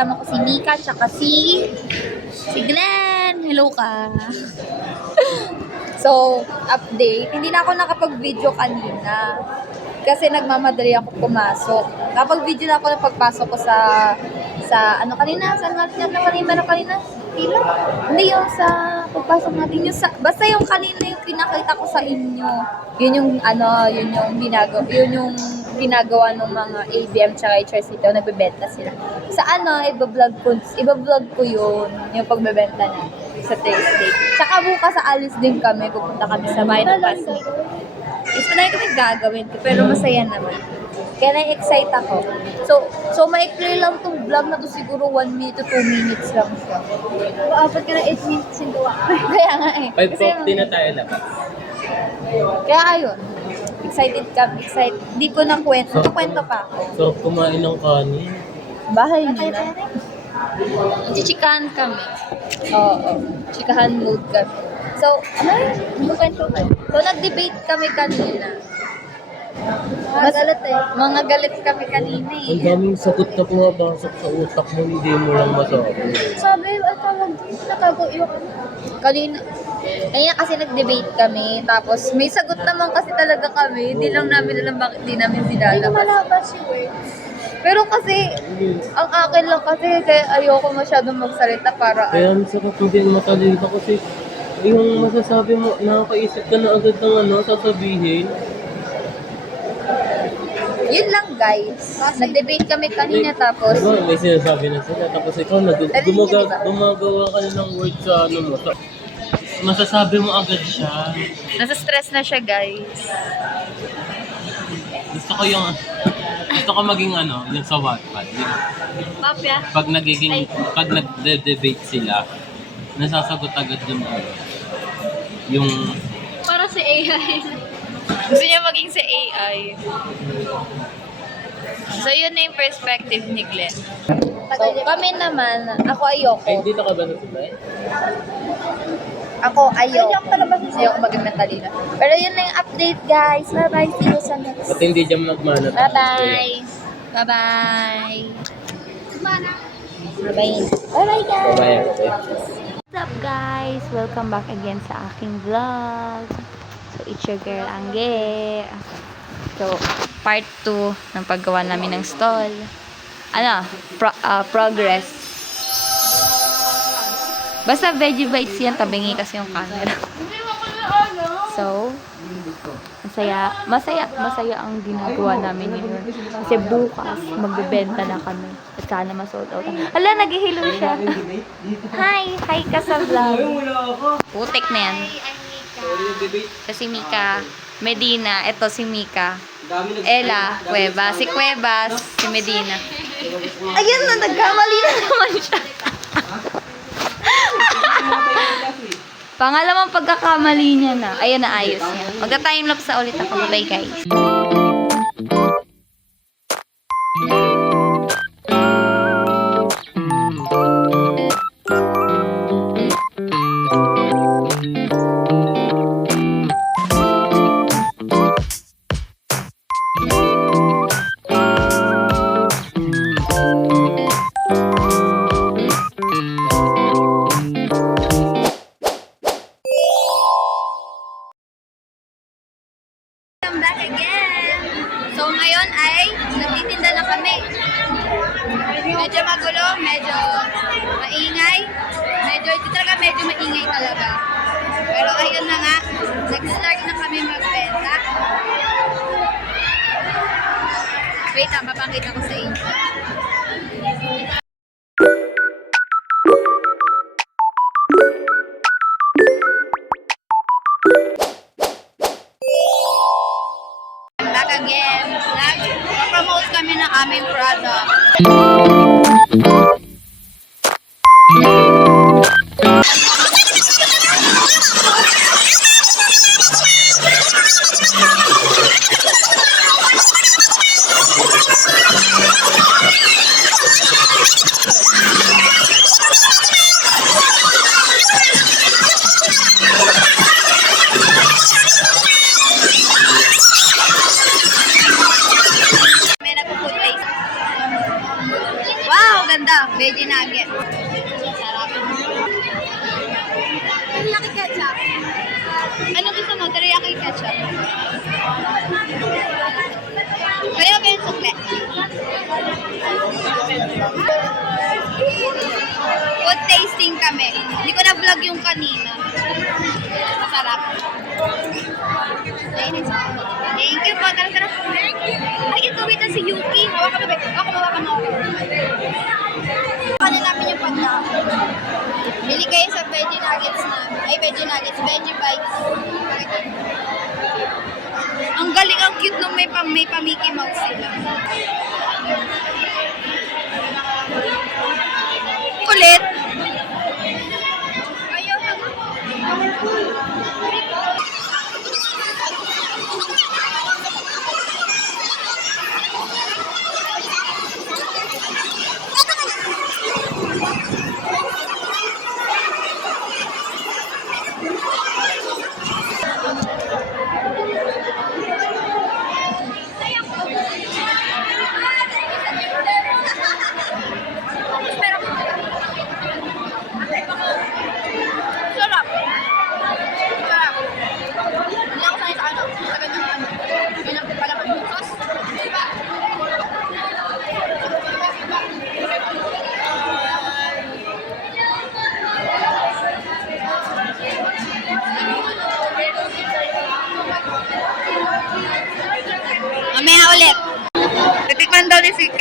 kasama ko si Mika, tsaka si Glenn. Hello ka. So, update. Hindi na ako nakapag-video kanina. Kasi nagmamadali ako pumasok. Kapag-video na ako ng pagpasok ko sa ano kanina? Saan natin na kanina? Pila? Hindi yung sa pagpasok natin. Yung basta yung kanina yung pinakita ko sa inyo. Yun yung ginagawa ng mga ABM tsaka HRC daw, nagbebenta sila. Sa iba-vlog ko yun, yung pagbebenta na sa Thursday. Tsaka bukas sa alis din kami, pupunta kami sa bahay ng classmate. Is pa na kami gagawin ko, pero masaya naman. Kaya na-excite ako. So maikli lang tong vlog na to, siguro 1 minute to 2 minutes lang siya. Apat ka na 8 minutes yung gawa. Kaya nga eh. 5:40 na tayo labas. Kaya ayun. Excited. Di ko na kwento. Kwento pa ako. So, kumain ng kanin. Bahay nila. Chichikahan kami. Oo. Chikahan mode kami. So, kwento ka. So, nag-debate kami kanina. Mga galit kami kanina eh. Ang daming sagot na pumapasok sa utak mo, hindi mo lang masabi. Sabi, tawag dito, nakago yung kanina kasi nag-debate kami, tapos may sagot naman kasi talaga kami, hindi lang namin alam bakit di namin sinalabas. Hindi malabas yung words. Pero kasi, ang akin lang kasi, kaya ayoko masyadong magsalita para Kaya ang sarap hindi matalino kasi yung masasabi mo, nakakaisip ka na agad ng sasabihin. Yun lang guys. Nag-debate kami kanina tapos Diba, may sinasabi na sila, tapos ikaw gumagawa ka na ng word sa mo. Masasabi mo agad siya. nasa stress na siya guys. Gusto ko maging yung sa Wattpad. Papya? Pag nagde-debate sila, nasasagot agad yung Para si AI. Gusto niya maging si AI. So yun na yung perspective ni Glenn. So kami naman, ako ayoko. Ay, dito ka ba nasubay? Ako ayoko. Ayoko maging mentalina. Pero yun na yung update guys. Bye-bye. See you sa next. Ba't hindi dyan magmanat? Bye-bye. Bye-bye. Bye-bye. Bye-bye guys. Bye-bye. What's up guys? Welcome back again sa aking vlog. So it's your girl Angge. So part 2 ng paggawa namin ng stall. Progress. Basta veggie bites yan, tabingi kasi yung camera. So, masaya ang ginagawa namin ngayon. Kasi bukas, magbebenta na kami. At sana ma-sold out. Ala, naghihilo siya. Hi ka sa vlog. Putik na yan. Ito si Mika. Medina, ito si Mika. Ella, Cuevas. Si Cuevas, si Medina. Ayan na, nagkamali na naman siya. Pangalawang pagkakamali niya na. Ayan na, ayos niya. Magta-timelapse na ulit ako. Bye guys. Welcome back again! So ngayon ay nagtitinda na kami. Medyo magulo, medyo maingay. Medyo maingay talaga. Pero ayun na nga, nag-start na kami magbenta. Wait lang, papakita ko sa inyo. Back again. Nag-promote kami ng aming product. Veggie Sarap. Teriyaki ketchup. Ano gusto mo? Teriyaki ketchup. Pwede ba yung sukle? Food tasting kami. Hindi ko na-vlog yung kanina. Sarap. Thank you po. Tara, tara. Ay, ito, wait na si Yuki. Hawakan mo, be. Hawakan mo. Ano namin yung pagka? Bili kayo sa veggie nuggets namin. Ay, veggie nuggets. Veggie bites. Ang galing, ang cute nung may pa-Mickey Mouse sila. Kulit. Ayaw na. Sarap. Sarap. Hindi ako sanay sa ano. Agad ng ano. Ganyan ko pala mag-sauce. Mamaya ulit. Titikman daw ni CK.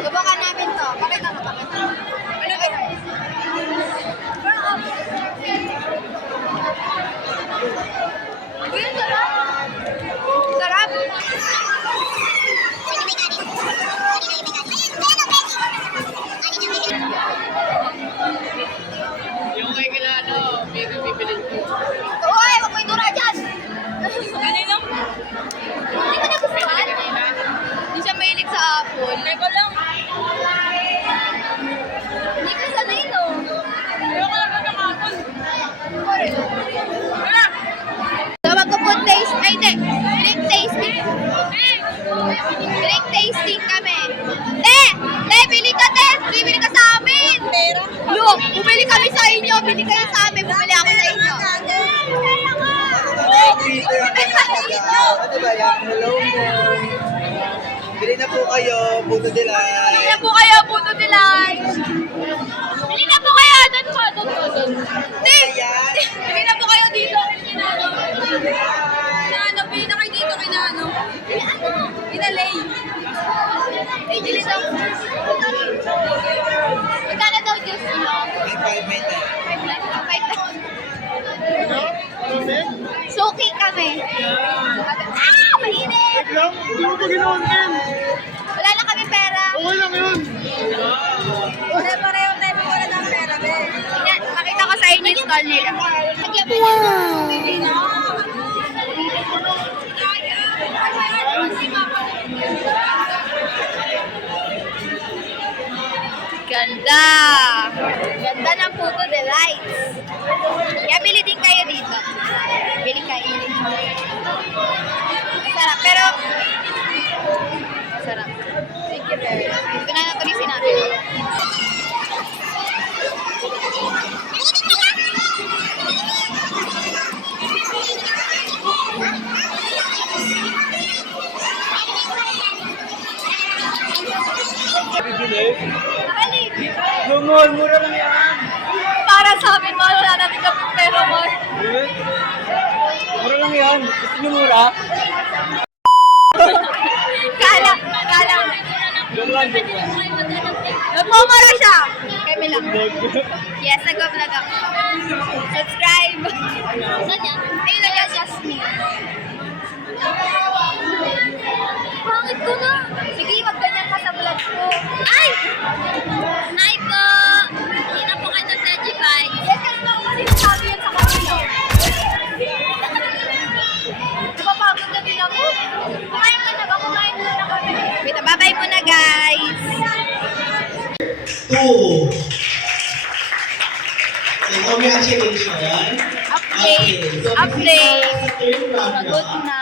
Subukan namin to. Pakita mo. Ano ba? Uy, sarap. Sarap. Yung kay Kilano, may bibilin ko. Uy, wag mo idura dyan. Kanino? Hindi ko nagustuhan. Hindi siya mahilig sa apple. Teka lang. Hindi ka sanay, no? Ayoko lang ng apple. So, magpo-food taste. Ay, hindi. Drink tasting. Drink tasting kami. Bili ka, te. Bili ka sa amin. Look, bumili kami sa inyo. Bili kayo sa amin. Bumili ako sa inyo. Ano ba yan? Hello po. Bili na po kayo, Puto Delay. Bili na po kayo, Puto Delay. Bili na po kayo. Doon. Bili na po kayo dito. Kinano, bili na kayo dito, kinano. Inalay. Ay, bili daw. Magkano daw juice mo? May 5 minutes. Suki kami. Mainit! Hindi mo ba ginawan din? Wala na kami pera. Okay lang yun. Pareho tayo wala ng pera, be. Makita ko sa inyo yung stall nila. Wow! Ganda! Ganda ng Puto Delights. Kaya bili din kayo dito. Bili kayo. Masarap, pero masarap. Thank you very much. Ito na natulisin natin. Bibili? Nakalig! Lumol, mura lang yan. Para sa amin, mahal na natin kami pero mahal. Mura lang yan. Gusto niyo mura? Kala. Joke lang. Nagmumura siya. Kami lang. Yes, nag-vlog ako. Subscribe. Saan yan? Ayun na dyan, Jasmine. Pangit ko na. Sige, magganyan ka sa vlog ko. Ay! Hi po! Hindi na po kayo nag-veggie bite. Yes, kasi ako kasi sabi yan sa kanila. Napapagod na din ako. Kumain ka na ba? Kumain na kami. Wait, bye-bye muna guys. 2. So, congratulations. Update. So, Update. sa third round Sagot na. na.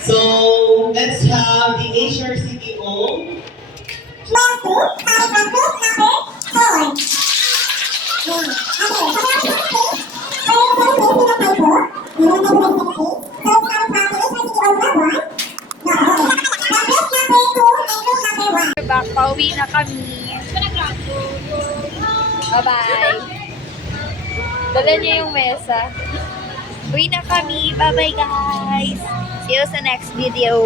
So, let's have the HRCTO. We're back. Pauwi na kami. Bye-bye. Dala niyo yung mesa. Uwi na kami. Bye-bye, guys. See you sa next video.